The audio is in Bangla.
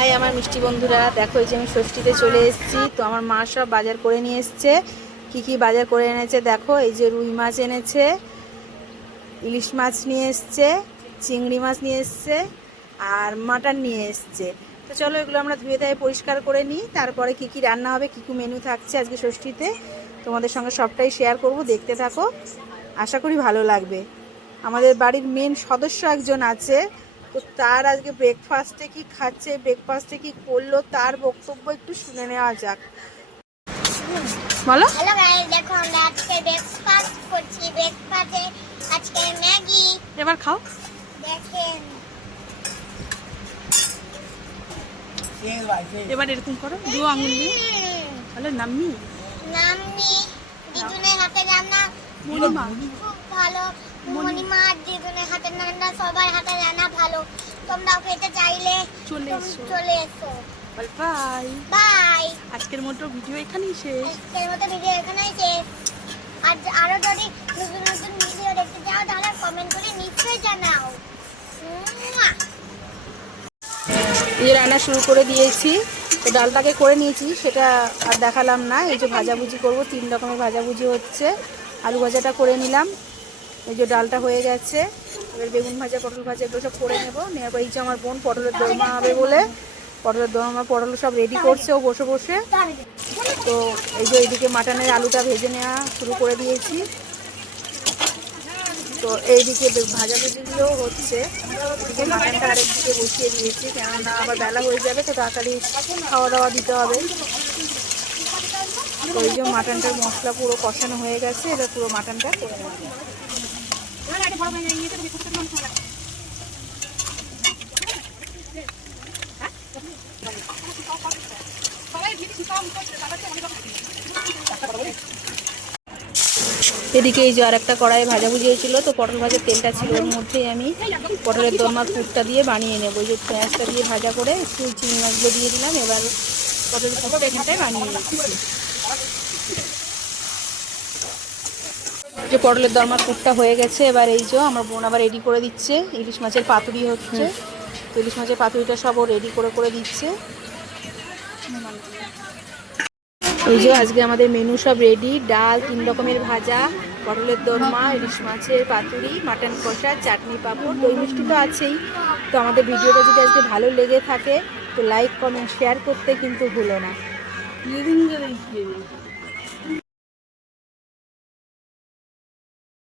হাই আমার মিষ্টি বন্ধুরা, দেখো এই যে আমি ষষ্ঠীতে চলে এসেছি। তো আমার মা সব বাজার করে নিয়ে এসছে। কি বাজার করে এনেছে দেখো, এই যে রুই মাছ এনেছে, ইলিশ মাছ নিয়ে এসছে, চিংড়ি মাছ নিয়ে এসছে আর মাটন নিয়ে এসছে। তো চলো এগুলো আমরা ধুয়ে ধুয়ে পরিষ্কার করে নিই, তারপরে কি রান্না হবে, কি মেনু থাকছে আজকে ষষ্ঠীতে তোমাদের সঙ্গে সবটাই শেয়ার করব। দেখতে থাকো, আশা করি ভালো লাগবে। আমাদের বাড়ির মেন সদস্য একজন আছে, তো তার আজকে ব্রেকফাস্টে কি খাচ্ছে, ব্রেকফাস্টে কি করলো, তার বক্তব্য একটু শুনে নেওয়া যাক। বলো। হ্যালো গাইস, দেখো আমরা আজকে ব্রেকফাস্ট করছি। ব্রেকফাস্টে আজকে ম্যাগি। এবার খাও। দেখেন এবার এরকম করো, দু আঙুল দিয়ে। তাহলে নাম্মি নাম্মি দিদুনের হাতে রান্না মনিমা খুব ভালো। মনিমা আর দিদুনের হাতে রান্না, সবার হাতে রান্না ভালো। তোমরাও খেতে চাইলে চলে এসো। Bye bye. আজকের মতো ভিডিও এখানেই শেষ। আজকের মতো ভিডিও এখানেই শেষ। আর আরো যদি নতুন নতুন ভিডিও দেখতে চাও তাহলে কমেন্ট করে নিশ্চয়ই জানাও। এই যে রান্না শুরু করে দিয়েছি। তো ডালটাকে করে নিয়েছি, সেটা আর দেখালাম না। এই যে ভাজাভুজি করবো, 3 রকমের ভাজাভুজি হচ্ছে। আলু ভাজাটা করে নিলাম, এই যে ডালটা হয়ে গেছে। এবার বেগুন ভাজা, পটল ভাজা এগুলো সব করে নেবো। নেওয়ার পর এই যে আমার বোন পটলের দোরমা হবে বলে পটলের দোরমা, পটল সব রেডি করছে ও বসে বসে। তো এই যে এইদিকে মাটনের আলুটা ভেজে নেওয়া শুরু করে দিয়েছি। তো এইদিকে ভাজাভুজিগুলো হচ্ছে, এদিকে মাটনটা আরেকদিকে বসিয়ে দিয়েছি, কেননা আবার বেলা হয়ে যাবে, তো তাড়াতাড়ি খাওয়া দাওয়া দিতে হবে। তো এই যে মাটনটার মশলা পুরো কষানো হয়ে গেছে, এবার পুরো মাটনটা করে নেওয়া হবে। এদিকে এই যে আর একটা কড়াই ভাজাভুজি হয়েছিল, তো পটল ভাজার তেলটা ছিল ওর মধ্যেই আমি পটলের দোরমার পুরটা দিয়ে বানিয়ে নেবো। এই যে পেঁয়াজটা দিয়ে ভাজা করে একটু চিংড়ি মাছগুলো দিয়ে দিলাম। এবার পটলের পুরটা এখানটায় বানিয়ে নিচ্ছি। যে পটলের দরমার পুরটা হয়ে গেছে, এবার এই যে আমার বোন আবার রেডি করে দিচ্ছে। ইলিশ মাছের পাতুরি হচ্ছে, তো ইলিশ মাছের পাতুরিটা সব ও রেডি করে দিচ্ছে। এই যে আজকে আমাদের মেনু সব রেডি। ডাল, 3 রকমের ভাজা, পটলের দোরমা, ইলিশ মাছের পাতুরি, মাটন কষা, চাটনি, পাঁপড়, দই মিষ্টি তো আছেই। তো আমাদের ভিডিওটা যদি আজকে ভালো লেগে থাকে তো লাইক, কমেন্ট, শেয়ার করতে কিন্তু ভুলো না।